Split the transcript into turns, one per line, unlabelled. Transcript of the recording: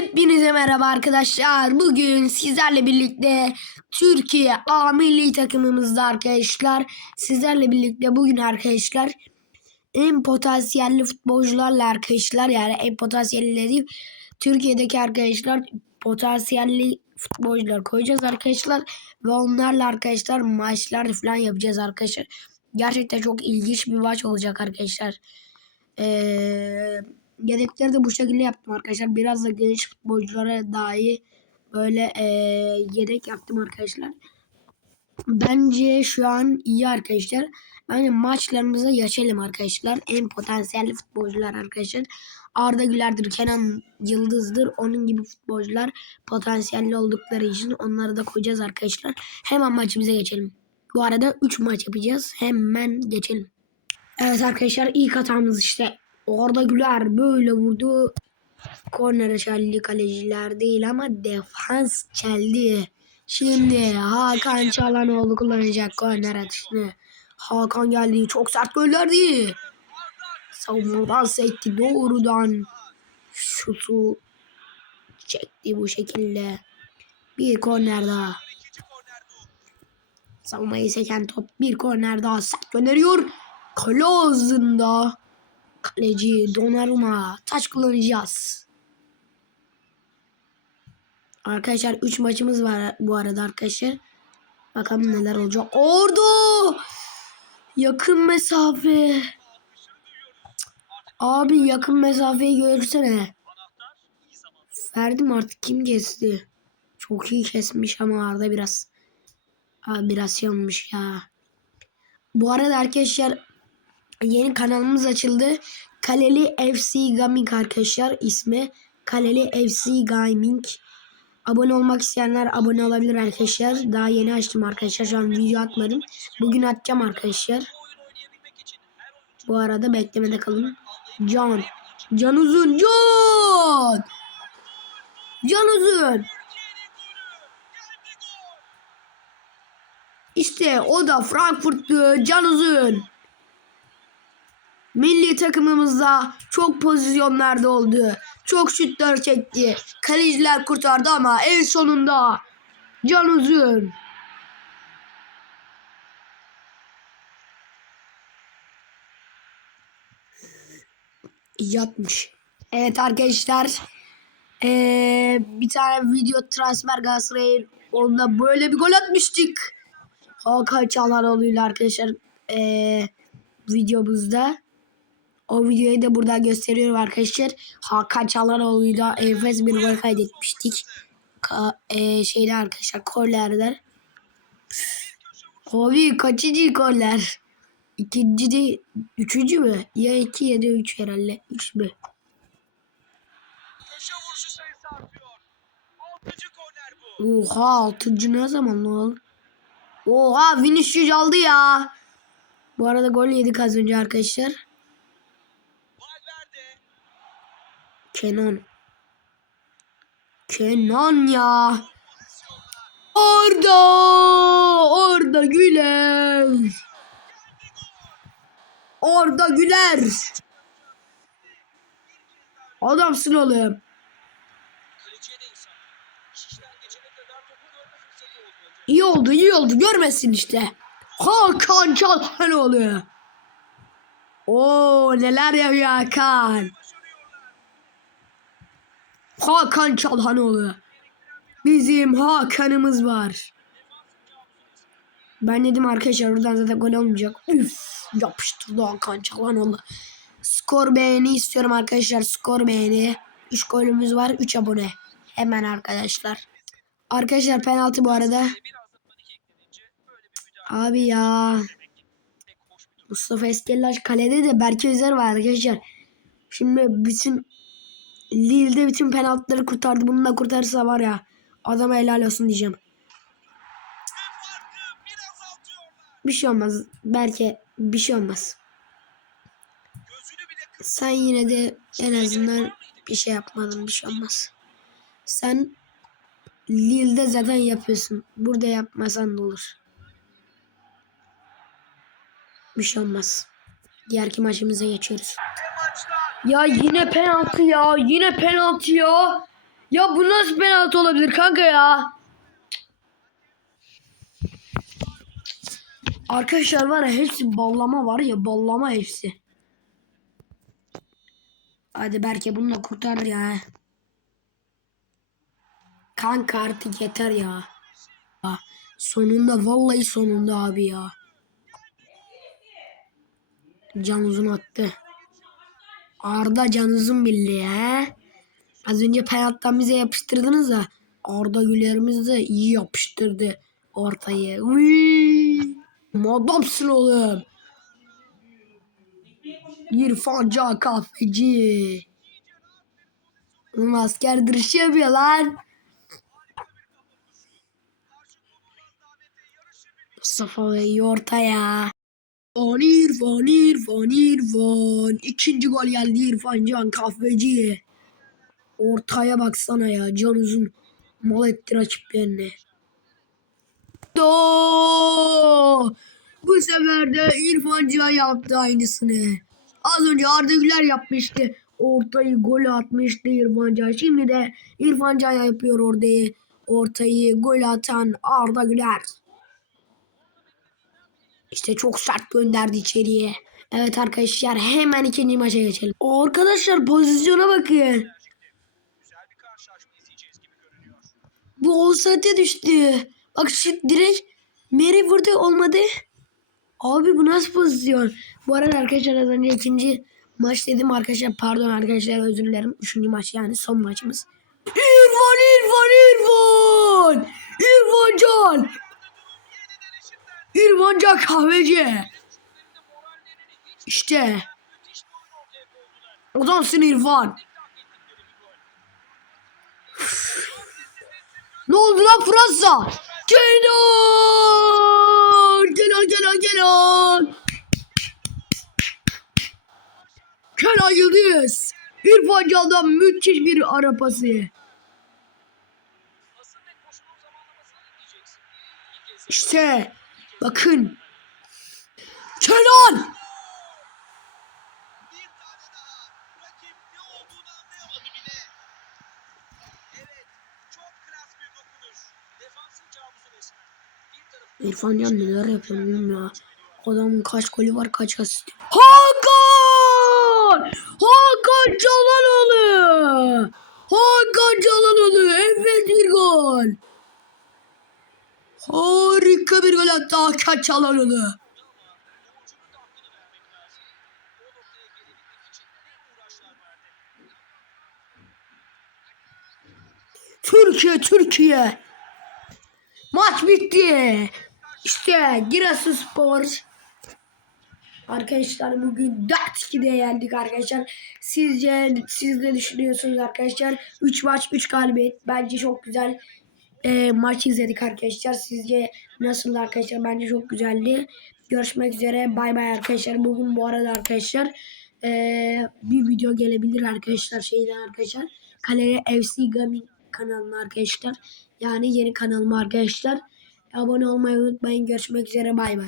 Hepinize merhaba arkadaşlar. Bugün sizlerle birlikte Türkiye A milli takımımızda arkadaşlar. Sizlerle birlikte bugün arkadaşlar en potansiyelli futbolcularla arkadaşlar yani en potansiyelli dediğim Türkiye'deki arkadaşlar potansiyelli futbolcular koyacağız arkadaşlar ve onlarla arkadaşlar maçlar falan yapacağız arkadaşlar. Gerçekten çok ilginç bir maç olacak arkadaşlar. Eee yedekleri de bu şekilde yaptım arkadaşlar. Biraz da genç futbolculara dahi böyle eee, yedek yaptım arkadaşlar. Bence şu an iyi arkadaşlar. Bence maçlarımıza geçelim arkadaşlar. En potansiyelli futbolcular arkadaşlar. Arda Güler'dir, Kenan Yıldız'dır. Onun gibi futbolcular potansiyelli oldukları için onları da koyacağız arkadaşlar. Hemen maçımıza geçelim. Bu arada 3 maç yapacağız. Hemen geçelim. Evet arkadaşlar ilk hatamız işte Orada Güler böyle vurdu. Kornere çeldi kaleciler değil ama defans çeldi. Şimdi Hakan Çalhanoğlu kullanacak korner atışını. Hakan geldi çok sert gönderdi. Savunmadan sekti doğrudan şutu çekti bu şekilde. Bir korner daha. Savunmayı seken top bir korner daha sert gönderiyor. Kale ağzında. Kaleci Donnarumma. Taç kullanacağız. Arkadaşlar 3 maçımız var bu arada arkadaşlar. Bakalım neler olacak. Ordu! Yakın mesafe. Abi yakın mesafeyi görsene. Verdim artık kim kesti? Çok iyi kesmiş ama Arda biraz. Abi biraz yanmış ya. Bu arada arkadaşlar yeni kanalımız açıldı. Kaleli FC Gaming arkadaşlar ismi. Kaleli FC Gaming. Abone olmak isteyenler abone olabilir arkadaşlar. Daha yeni açtım arkadaşlar. Şu an video atmadım. Bugün atacağım arkadaşlar. Bu arada beklemede kalın. Can. Can Uzun. Can. Can Uzun. İşte o da Frankfurtlu Can Uzun. Milli takımımızda çok pozisyonlarda oldu. Çok şutlar çekti. Kaleciler kurtardı ama en sonunda Can Uzun. Yatmış. Evet arkadaşlar. Ee, bir tane video transfer Galatasaray'ın onda böyle bir gol atmıştık. Hakan Çalhanoğlu'yla arkadaşlar ee, videomuzda. O videoyu da burada gösteriyorum arkadaşlar. Hakan Çalhanoğlu'yla enfes bir gol kaydetmiştik. Ka e, şeyde arkadaşlar kornerler. Abi kaçıncı korner? İkinci de üçüncü mü? Ya iki ya da üç herhalde. Üç mü? Oha altıncı ne zaman lan? Oha Vinicius aldı ya. Bu arada gol yedik az önce arkadaşlar. Kenan. Kenan ya. Orada. Orada Güler. Orada Güler. Adamsın oğlum. İyi oldu iyi oldu görmesin işte. Hakan Çalhanoğlu. Oo neler yapıyor Hakan. Hakan Çalhanoğlu. Bizim Hakan'ımız var. Ben dedim arkadaşlar oradan zaten gol olmayacak. Üf yapıştırdı Hakan Çalhanoğlu. Skor beğeni istiyorum arkadaşlar. Skor beğeni. 3 golümüz var. 3 abone. Hemen arkadaşlar. Arkadaşlar penaltı bu arada. Abi ya. Mustafa Eskellaş kalede de Berke Özer var arkadaşlar. Şimdi bütün Lille'de bütün penaltıları kurtardı. Bunu da kurtarırsa var ya adama helal olsun diyeceğim. Bir şey olmaz. Berke bir şey olmaz. Sen yine de en azından bir şey yapmadın. Bir şey olmaz. Sen Lille'de zaten yapıyorsun. Burada yapmasan da olur. Bir şey olmaz. Diğerki maçımıza geçiyoruz. Ya yine penaltı ya. Yine penaltı ya. Ya bu nasıl penaltı olabilir kanka ya? Arkadaşlar var ya hepsi ballama var ya ballama hepsi. Hadi belki bunu da kurtar ya. Kanka artık yeter ya. Sonunda vallahi sonunda abi ya. Can uzun attı. Arda can uzun bildi ya. Az önce penaltıdan bize yapıştırdınız da Arda Güler'imiz de iyi yapıştırdı ortayı. Uyyy. Adamsın oğlum. İrfan Can kahveci. Oğlum asker duruşu yapıyor lan. Mustafa Bey ortaya. İrfan, İrfan, İrfan, İrfan. İkinci gol geldi İrfan Can kahveci. Ortaya baksana ya. Can uzun. Mal ettir açıp yerine. Do! Bu sefer de İrfan Can yaptı aynısını. Az önce Arda Güler yapmıştı. Ortayı gol atmıştı İrfan Can. Şimdi de İrfan Can yapıyor ortayı. Ortayı gol atan Arda Güler. İşte çok sert gönderdi içeriye. Evet arkadaşlar hemen ikinci maça geçelim. Arkadaşlar pozisyona bakın. Bu offside'e düştü. Bak şu direkt Mary vurdu olmadı. Abi bu nasıl pozisyon? Bu arada arkadaşlar az önce ikinci maç dedim arkadaşlar. Pardon arkadaşlar özür dilerim. Üçüncü maç yani son maçımız. İrfan İrfan İrfan. İrfan Can. İrfan Can kahveci. İşte. Adamsın İrfan. Ne oldu lan Fransa? Kenan! Kenan Kenan Kenan! Kenan Yıldız! İrfan Can'dan müthiş bir ara pası.
Asıl ve koşulun zamanlamasını dinleyeceksin. İlk kez
İşte bakın. Kenan!
Evet,
İrfan Can neler yapıyor bilmiyorum ya. Adamın kaç golü var kaç asist. Hakan! Hakan Çalhanoğlu! Hakan Çalhanoğlu enfes bir gol. Harika bir gol attı Hakan Çalhanoğlu.
oyuncunun da hakkını vermek lazım. O noktaya gelebilmek için ne uğraşlar verdi.
Türkiye Türkiye. Maç bitti. İşte Giresunspor. Arkadaşlar bugün 4-2'de yendik arkadaşlar. Sizce siz ne düşünüyorsunuz arkadaşlar? 3 maç 3 galibiyet. Bence çok güzel e, maç izledik arkadaşlar. Sizce nasıl arkadaşlar? Bence çok güzeldi. Görüşmek üzere. Bay bay arkadaşlar. Bugün bu arada arkadaşlar e, bir video gelebilir arkadaşlar. Şeyden arkadaşlar. Kaleye FC Gaming kanalına arkadaşlar. Yani yeni kanalıma arkadaşlar. Abone olmayı unutmayın. Görüşmek üzere. Bay bay.